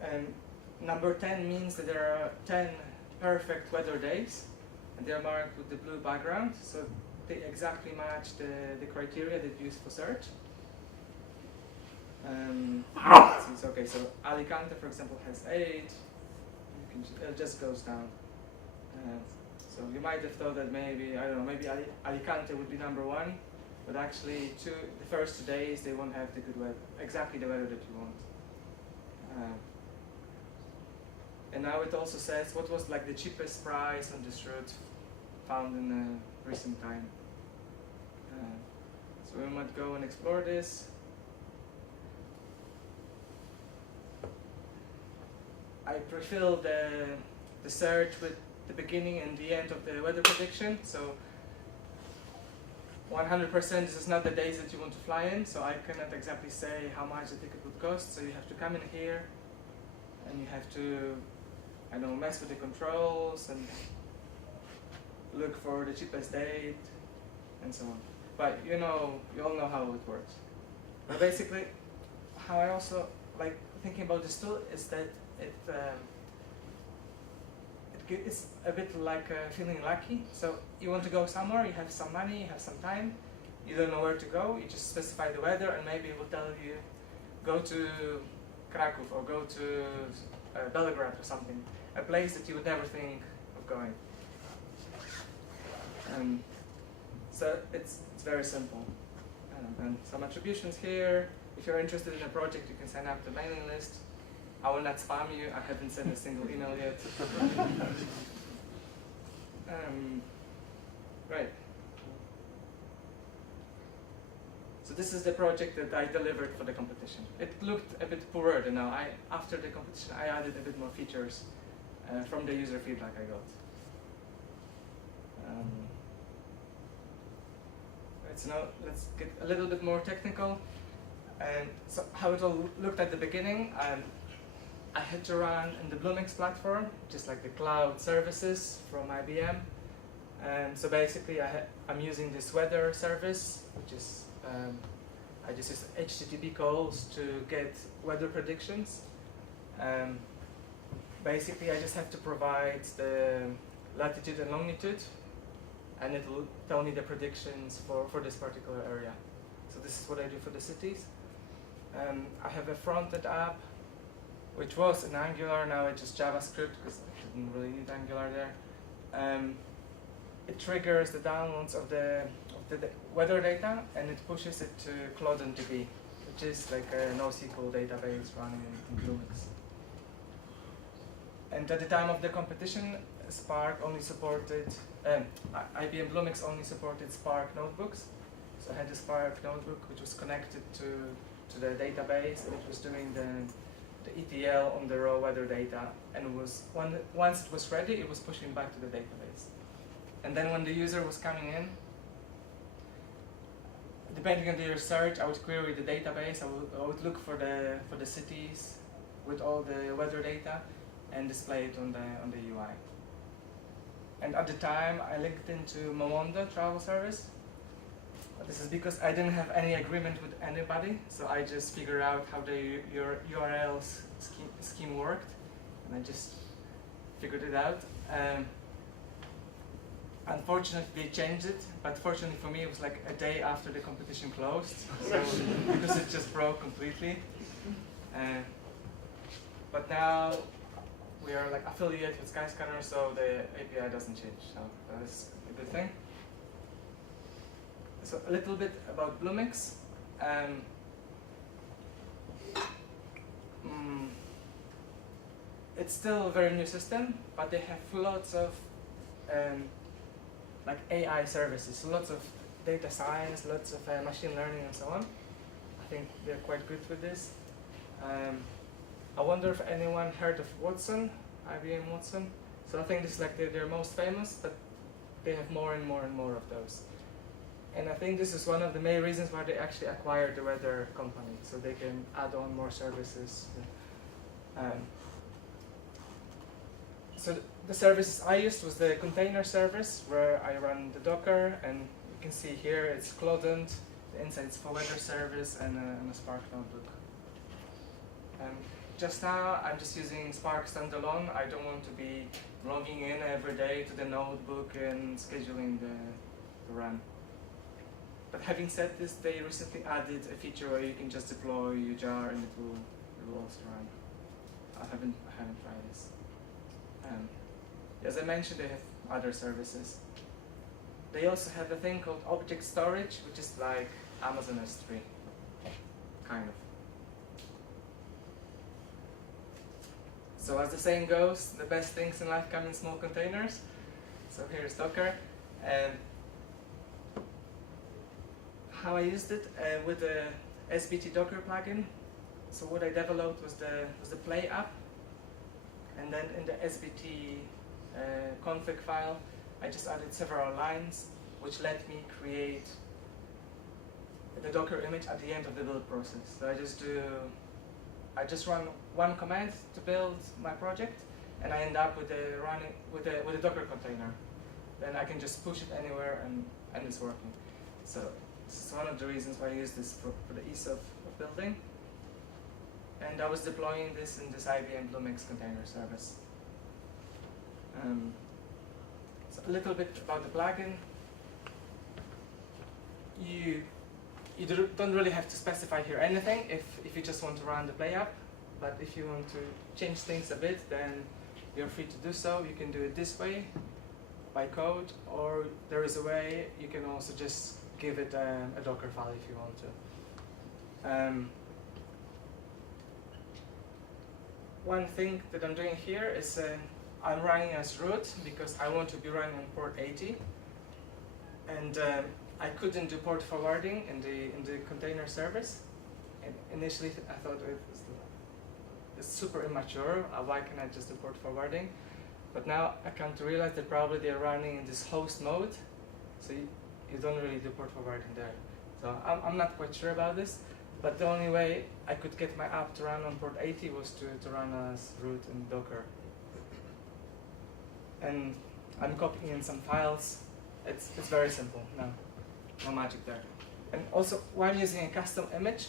And number 10 means that there are 10 perfect weather days, and they are marked with the blue background, so they exactly match the criteria that you use for search. It's okay, so Alicante, for example, has 8. It just goes down. So you might have thought that maybe, I don't know, maybe Alicante would be number 1, but actually the first 2 days they won't have the good weather, exactly the weather that you want. And now it also says what was like the cheapest price on this route found in recent time. So we might go and explore this. I pre-fill the search with the beginning and the end of the weather prediction. So 100% this is not the days that you want to fly in, so I cannot exactly say how much the ticket would cost. So you have to come in here and you have to, I don't know, mess with the controls and look for the cheapest date and so on. But you all know how it works. But basically, how I also like thinking about this tool is that it's a bit like feeling lucky. So you want to go somewhere, you have some money, you have some time, you don't know where to go, you just specify the weather and maybe it will tell you, go to Krakow or go to Belgrade or something, a place that you would never think of going. So it's very simple. And some attributions here. If you're interested in a project, you can sign up to the mailing list. I will not spam you. I haven't sent a single email yet. Right. So this is the project that I delivered for the competition. It looked a bit poorer than now. After the competition, I added a bit more features from the user feedback I got. Right, so now let's get a little bit more technical. And so how it all looked at the beginning, I had to run in the Bluemix platform, just like the cloud services from IBM. And so basically I'm using this weather service, which is, I just use HTTP calls to get weather predictions. Basically I just have to provide the latitude and longitude, and it will tell me the predictions for this particular area. So this is what I do for the cities. I have a front-end app, which was in Angular, now it's just JavaScript because I didn't really need Angular there. It triggers the downloads of the weather data and it pushes it to CloudDB, which is like a NoSQL database running in Bluemix. And at the time of the competition, Spark only supported, IBM Bluemix only supported Spark notebooks. So I had a Spark notebook which was connected to the database, and it was doing the ETL on the raw weather data, and it was once it was ready, it was pushing back to the database. And then when the user was coming in, depending on their search, I would query the database. I would look for the cities with all the weather data and display it on the UI. And at the time, I linked into Momondo travel service. This is because I didn't have any agreement with anybody, so I just figured out how the URL scheme worked, and I just figured it out. Unfortunately, they changed it, but fortunately for me, it was like a day after the competition closed, so because it just broke completely. But now we are like affiliated with Skyscanner, so the API doesn't change, so that is a good thing. So a little bit about Bluemix. It's still a very new system, but they have lots of like AI services, lots of data science, lots of machine learning and so on. I think they're quite good with this. I wonder if anyone heard of Watson, IBM Watson. So I think this is like their most famous, but they have more and more and more of those. And I think this is one of the main reasons why they actually acquired the weather company, so they can add on more services. So the services I used was the container service, where I run the Docker, and you can see here it's Clodent, the insights for weather service, and a Spark notebook. Just now, I'm just using Spark standalone. I don't want to be logging in every day to the notebook and scheduling the run. But having said this, they recently added a feature where you can just deploy your jar and it will also run. I haven't tried this. As I mentioned, they have other services. They also have a thing called object storage, which is like Amazon S3, kind of. So as the saying goes, the best things in life come in small containers. So here's Docker. How I used it with the SBT Docker plugin. So what I developed was the Play app, and then in the SBT config file, I just added several lines, which let me create the Docker image at the end of the build process. So I just run one command to build my project, and I end up with a Docker container. Then I can just push it anywhere, and it's working. So this is one of the reasons why I use this for the ease of building. And I was deploying this in this IBM Bluemix container service. So a little bit about the plugin. You don't really have to specify here anything if you just want to run the Play app. But if you want to change things a bit, then you're free to do so. You can do it this way, by code, or there is a way you can also just give it a Docker file if you want to. One thing that I'm doing here is I'm running as root because I want to be running on port 80, and I couldn't do port forwarding in the container service. And initially, I thought it's super immature. Why can't I just do port forwarding? But now I come to realize that probably they're running in this host mode, so you don't really do port forwarding there. So I'm not quite sure about this. But the only way I could get my app to run on port 80 was to run as root in Docker. And I'm copying in some files. It's very simple, no magic there. And also, while using a custom image,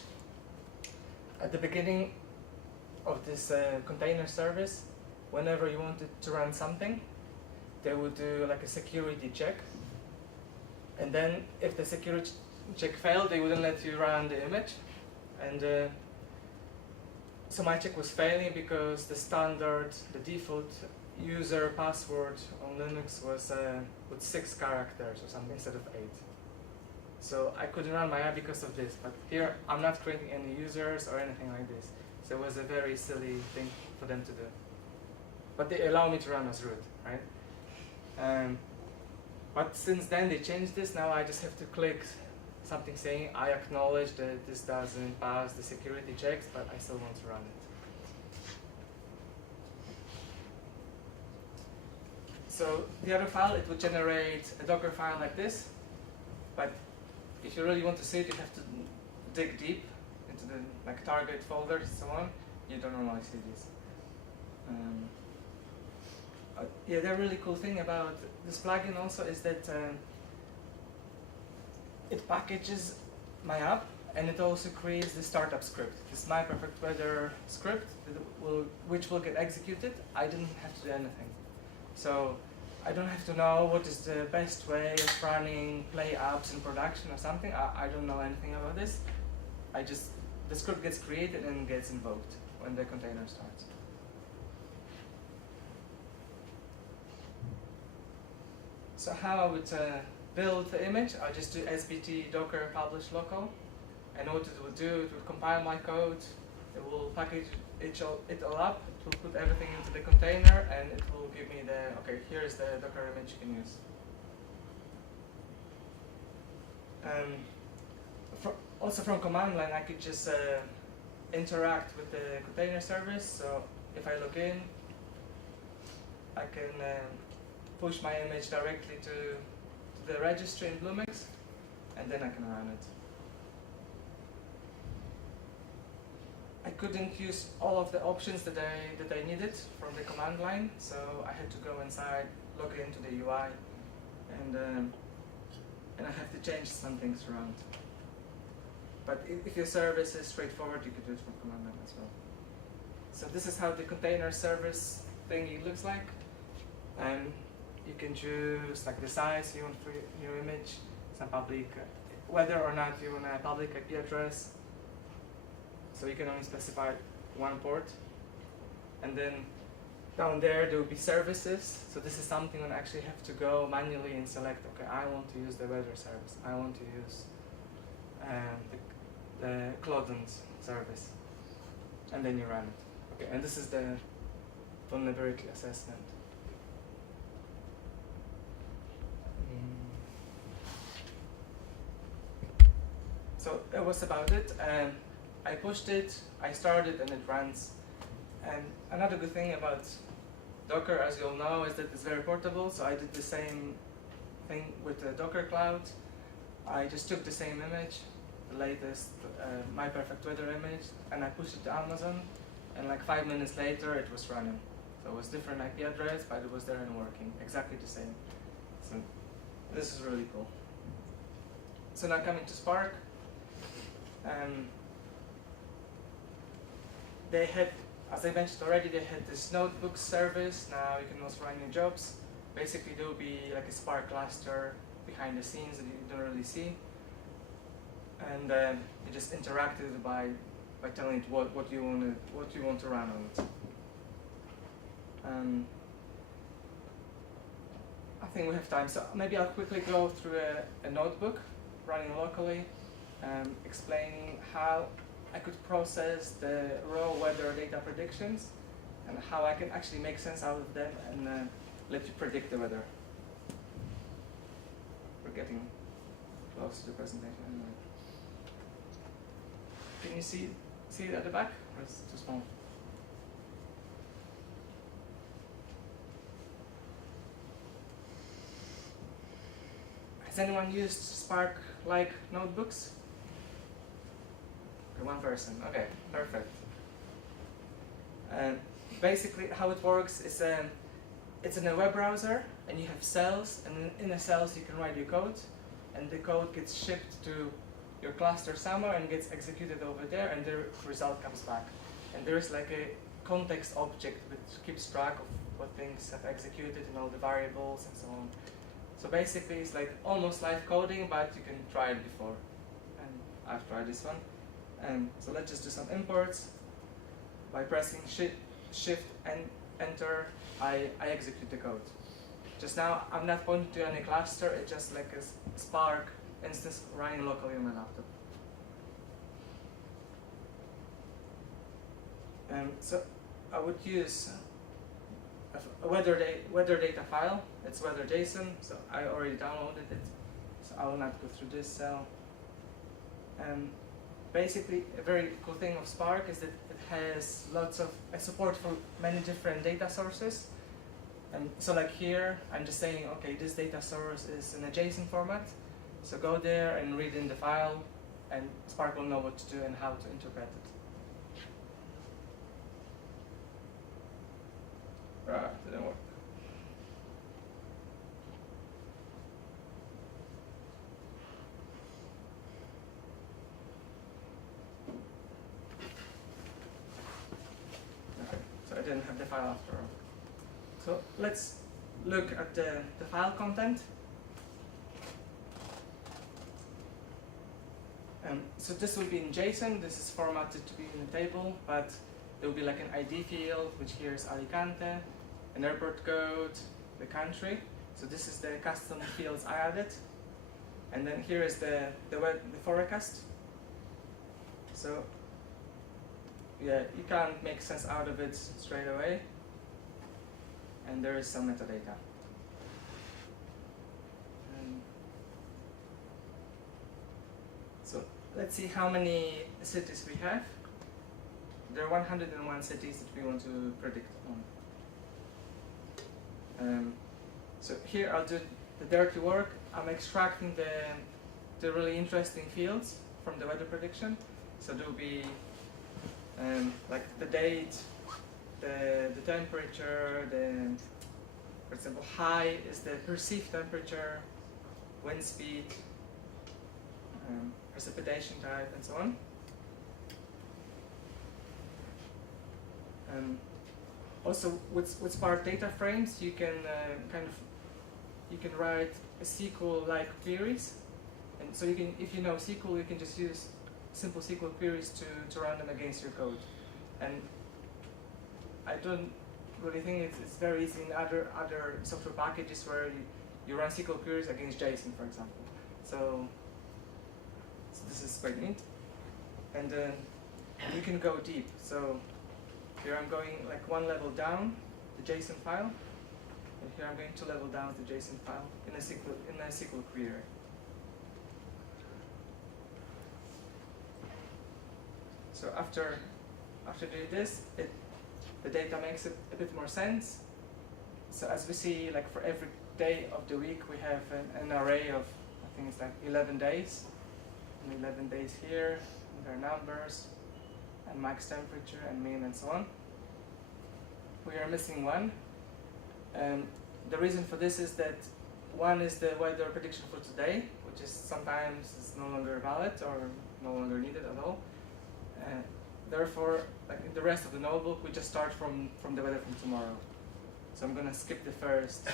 at the beginning of this container service, whenever you wanted to run something, they would do like a security check. And then if the security check failed, they wouldn't let you run the image. And so my check was failing because the default user password on Linux was with 6 characters or something instead of 8. So I couldn't run my app because of this. But here I'm not creating any users or anything like this. So it was a very silly thing for them to do. But they allow me to run as root, right? But since then they changed this. Now I just have to click something saying I acknowledge that this doesn't pass the security checks, but I still want to run it. So the other file, it would generate a Docker file like this, but if you really want to see it, you have to dig deep into the target folders and so on. You don't normally see this. Yeah, the really cool thing about this plugin also is that it packages my app, and it also creates the startup script. This My Perfect Weather script which will get executed. I didn't have to do anything. So I don't have to know what is the best way of running Play apps in production or something. I don't know anything about this. The script gets created and gets invoked when the container starts. So how I would build the image, I just do sbt docker publish local. And what it will do, it will compile my code, it will package it all up, it will put everything into the container, and it will give me okay, here's the Docker image you can use. Also from command line, I could just interact with the container service. So if I log in, I can push my image directly to the registry in Bluemix, and then I can run it. I couldn't use all of the options that I needed from the command line, so I had to go inside, log into the UI, and I have to change some things around. But if your service is straightforward, you could do it from command line as well. So this is how the container service thingy looks like. And you can choose like the size you want for your image, some public, whether or not you want a public IP address. So you can only specify one port. And then down there will be services. So this is something I actually have to go manually and select, okay, I want to use the weather service. I want to use the Cloudens service. And then you run it. Okay, and this is the vulnerability assessment. So it was about it. I pushed it, I started, and it runs. And another good thing about Docker, as you all know, is that it's very portable. So I did the same thing with the Docker Cloud. I just took the same image, the latest My Perfect Weather image, and I pushed it to Amazon. And like 5 minutes later, it was running. So it was different IP address, but it was there and working, exactly the same. So this is really cool. So now coming to Spark. They had, as I mentioned already, they had this notebook service. Now you can also run your jobs. Basically, there will be like a Spark cluster behind the scenes that you don't really see. And you just interacted by telling it what you want to run on it. I think we have time, so maybe I'll quickly go through a notebook running locally, explaining how I could process the raw weather data predictions and how I can actually make sense out of them and let you predict the weather. We're getting close to the presentation anyway. Can you see it at the back, or is it too small? Has anyone used Spark-like notebooks? Okay, one person. Okay, perfect. Basically, how it works is it's in a web browser, and you have cells, and in the cells you can write your code, and the code gets shipped to your cluster somewhere and gets executed over there, and the result comes back. And there is like a context object which keeps track of what things have executed and all the variables and so on. So basically, it's like almost live coding, but you can try it before. And I've tried this one. So let's just do some imports. By pressing Shift and Enter, I execute the code. Just now, I'm not pointing to any cluster. It's just like a Spark instance running locally on my laptop. So I would use a weather data file. It's weather JSON, so I already downloaded it. So I will not go through this cell. Basically, a very cool thing of Spark is that it has lots of support for many different data sources. So like here, I'm just saying, okay, this data source is in a JSON format. So go there and read in the file, and Spark will know what to do and how to interpret it. Didn't work. didn't have the file after all. So let's look at the file content. So this will be in JSON. This is formatted to be in a table, but there will be like an ID field, which here is Alicante, an airport code, the country. So this is the custom fields I added. And then here is the forecast. So yeah, you can't make sense out of it straight away. And there is some metadata. So let's see how many cities we have. There are 101 cities that we want to predict on. So here I'll do the dirty work. I'm extracting the really interesting fields from the weather prediction. So there will be like the date, the temperature, for example, high is the perceived temperature, wind speed, precipitation type, and so on. Also, with Spark data frames, you can you can write a SQL-like queries, and so you can, if you know SQL, you can just use simple SQL queries to run them against your code. And I don't really think it's very easy in other software packages where you run SQL queries against JSON, for example. So this is quite neat. And you can go deep. So here I'm going like one level down the JSON file, and here I'm going 2 levels down the JSON file in a SQL query. So after doing this, the data makes a bit more sense. So as we see, like for every day of the week, we have an array of, I think it's like 11 days. And 11 days here, and their numbers, and max temperature, and mean, and so on. We are missing one. The reason for this is that one is the weather prediction for today, which is sometimes is no longer valid or no longer needed at all. Therefore, like in the rest of the notebook, we just start from the weather from tomorrow. So I'm gonna skip the first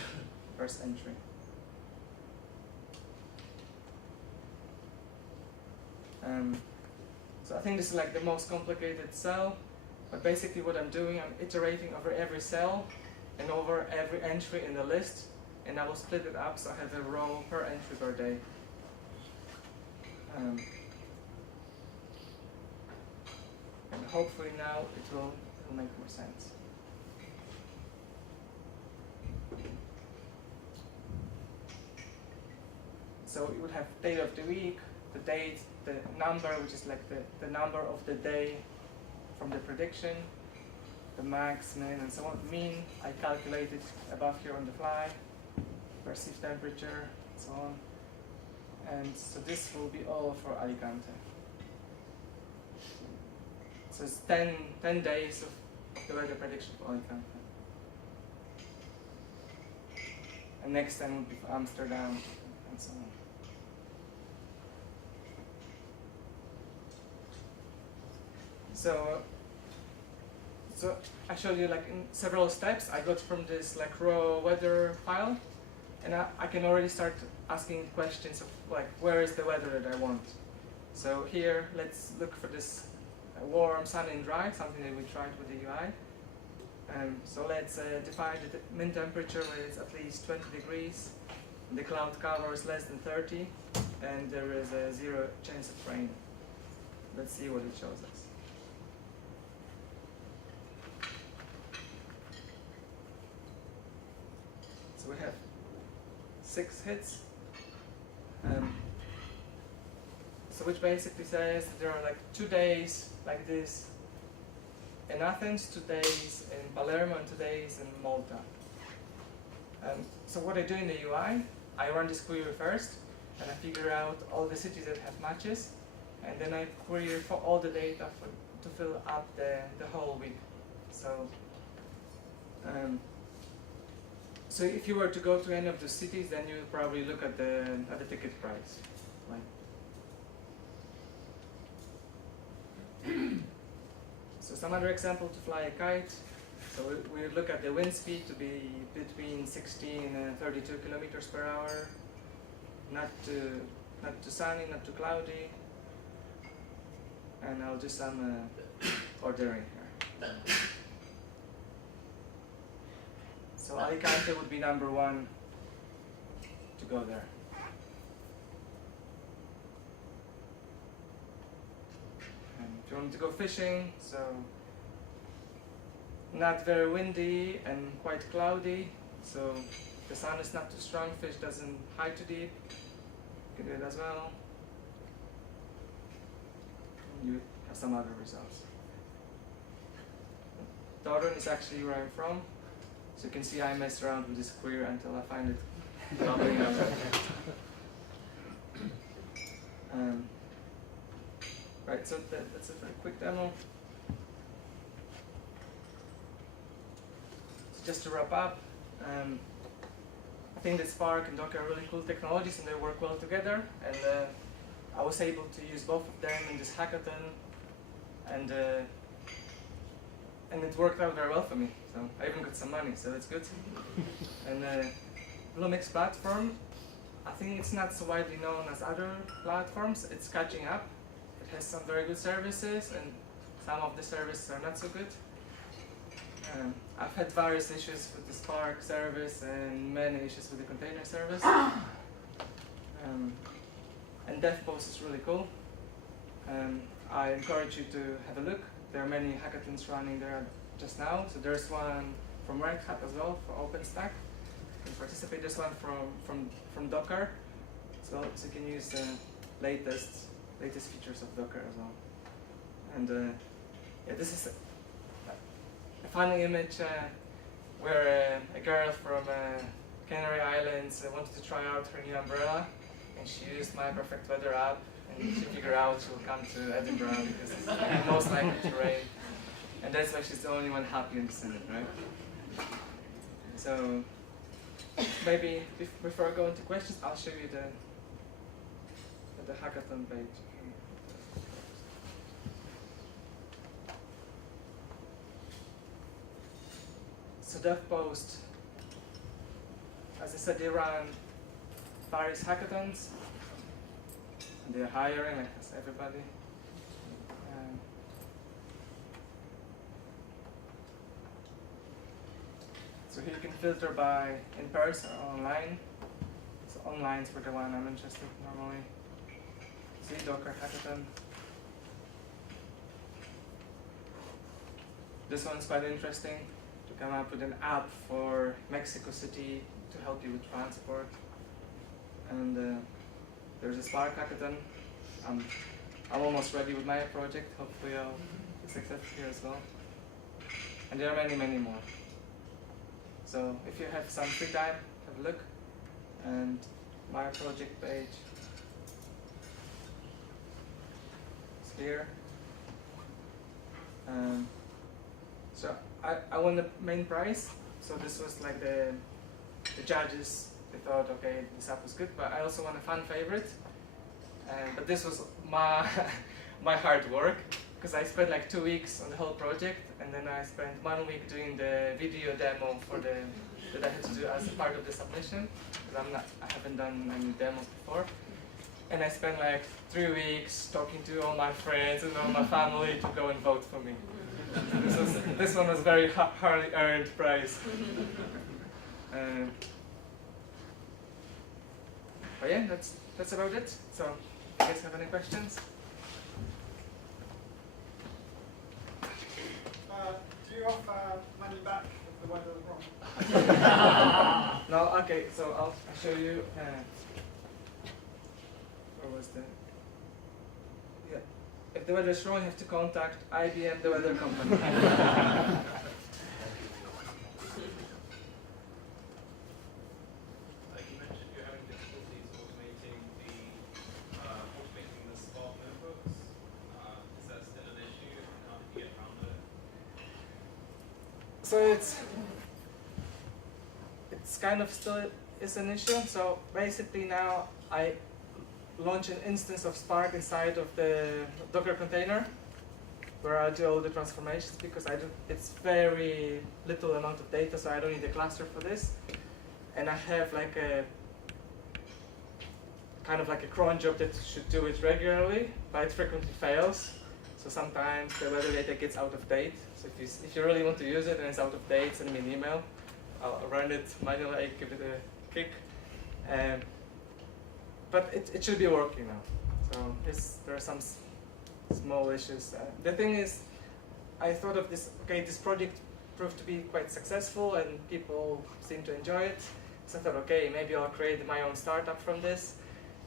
entry. So I think this is like the most complicated cell, but basically what I'm doing, I'm iterating over every cell and over every entry in the list, and I will split it up so I have a row per entry per day. And hopefully now it will make more sense. So we would have date of the week, the date, the number, which is like the number of the day from the prediction, the max, min, and so on. Mean, I calculated above here on the fly, perceived temperature, and so on. And so this will be all for Alicante. So it's 10 days of the weather prediction for Alicante. And next 10 would be for Amsterdam, and so on. So I showed you like in several steps. I got from this like raw weather file, and I can already start asking questions of like where is the weather that I want. So here, let's look for this warm, sunny, and dry, something that we tried with the UI. So let's define the min temperature where it's at least 20 degrees, the cloud cover is less than 30, and there is a 0 chance of rain. Let's see what it shows us. So we have 6 hits. So which basically says that there are like 2 days like this in Athens, 2 days in Palermo, and 2 days in Malta. So what I do in the UI, I run this query first, and I figure out all the cities that have matches, and then I query for all the data to fill up the whole week. So if you were to go to any of the cities, then you would probably look at the ticket price. Right? So some other example to fly a kite. So we look at the wind speed to be between 16 and 32 kilometers per hour. Not too sunny, not too cloudy. And I'll do some ordering here. So Alicante would be number 1 to go there. And if you want to go fishing, so not very windy and quite cloudy, so the sun is not too strong, fish doesn't hide too deep. You can do it as well. You have some other results. Dorun is actually where I'm from, so you can see I mess around with this query until I find it bubbling up. Right, so that's a very quick demo. So just to wrap up, I think that Spark and Docker are really cool technologies and they work well together. And I was able to use both of them in this hackathon, and it worked out very well for me. So I even got some money, so that's good. And Bluemix platform, I think it's not so widely known as other platforms. It's catching up. It has some very good services, and some of the services are not so good. I've had various issues with the Spark service and many issues with the container service. And DevPost is really cool. I encourage you to have a look. There are many hackathons running there just now. So there's one from Red Hat as well for OpenStack. You can participate. There's one from Docker, so you can use the latest features of Docker as well. And yeah, this is a funny image where a girl from Canary Islands wanted to try out her new umbrella, and she used my Perfect Weather app, and she figured out she'll come to Edinburgh because it's most likely to rain, and that's why she's the only one happy in the Senate, right? So maybe before I go into questions, I'll show you the hackathon page. So DevPost, as I said, they run various hackathons, and they're hiring, like everybody. So here you can filter by in person or online. So online's for the one I'm interested in normally. See Docker hackathon. This one's quite interesting. To come up with an app for Mexico City to help you with transport. And there's a Spark hackathon. I'm almost ready with my project. Hopefully I'll be successful here as well. And there are many, many more. So if you have some free time, have a look. And my project page is here. So I won the main prize. So this was like the judges, they thought, okay, this app was good, but I also won a fan favorite. But this was my my hard work, because I spent like 2 weeks on the whole project, and then I spent 1 week doing the video demo for that I had to do as a part of the submission, because I haven't done any demos before. And I spent like 3 weeks talking to all my friends and all my family to go and vote for me. This one was very hardly earned prize. But yeah, that's about it. So, you guys have any questions? Do you offer money back if the weather is wrong? No, okay, so I'll show you. Where was the? Yeah. If the weather is wrong, you have to contact IBM, the weather company. You mentioned you're having difficulties automating the Spark notebooks. Is that still an issue? And how did you get around it? So it's kind of still is an issue. So basically now I launch an instance of Spark inside of the Docker container, where I'll do all the transformations because it's very little amount of data, so I don't need a cluster for this. And I have like a kind of like a cron job that should do it regularly, but it frequently fails. So sometimes the weather data gets out of date. So if you really want to use it and it's out of date, send me an email. I'll run it manually, give it a kick. But it should be working now. So there are some small issues. The thing is, I thought of this, okay, this project proved to be quite successful and people seem to enjoy it. So I thought, okay, maybe I'll create my own startup from this.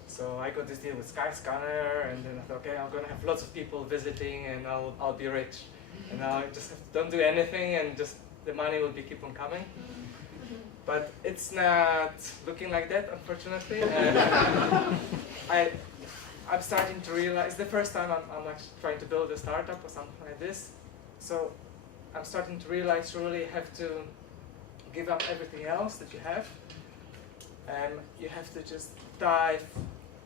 So I got this deal with Skyscanner, and then I thought, okay, I'm gonna have lots of people visiting, and I'll be rich. And now I just don't do anything, and just the money will keep on coming. But it's not looking like that, unfortunately. I'm starting to realize, the first time I'm actually trying to build a startup or something like this. So I'm starting to realize you really have to give up everything else that you have. You have to just dive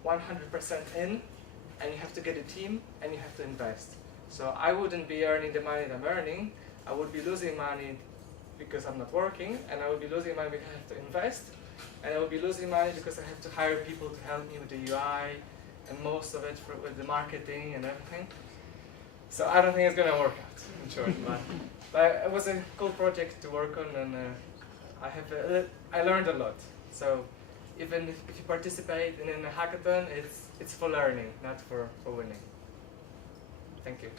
100% in, and you have to get a team, and you have to invest. So I wouldn't be earning the money that I'm earning. I would be losing money because I'm not working, and I would be losing money because I have to invest, and I would be losing money because I have to hire people to help me with the UI, and most of it with the marketing and everything. So I don't think it's gonna work out, in short. But it was a cool project to work on, and I learned a lot. So even if you participate in a hackathon, it's for learning, not for winning. Thank you.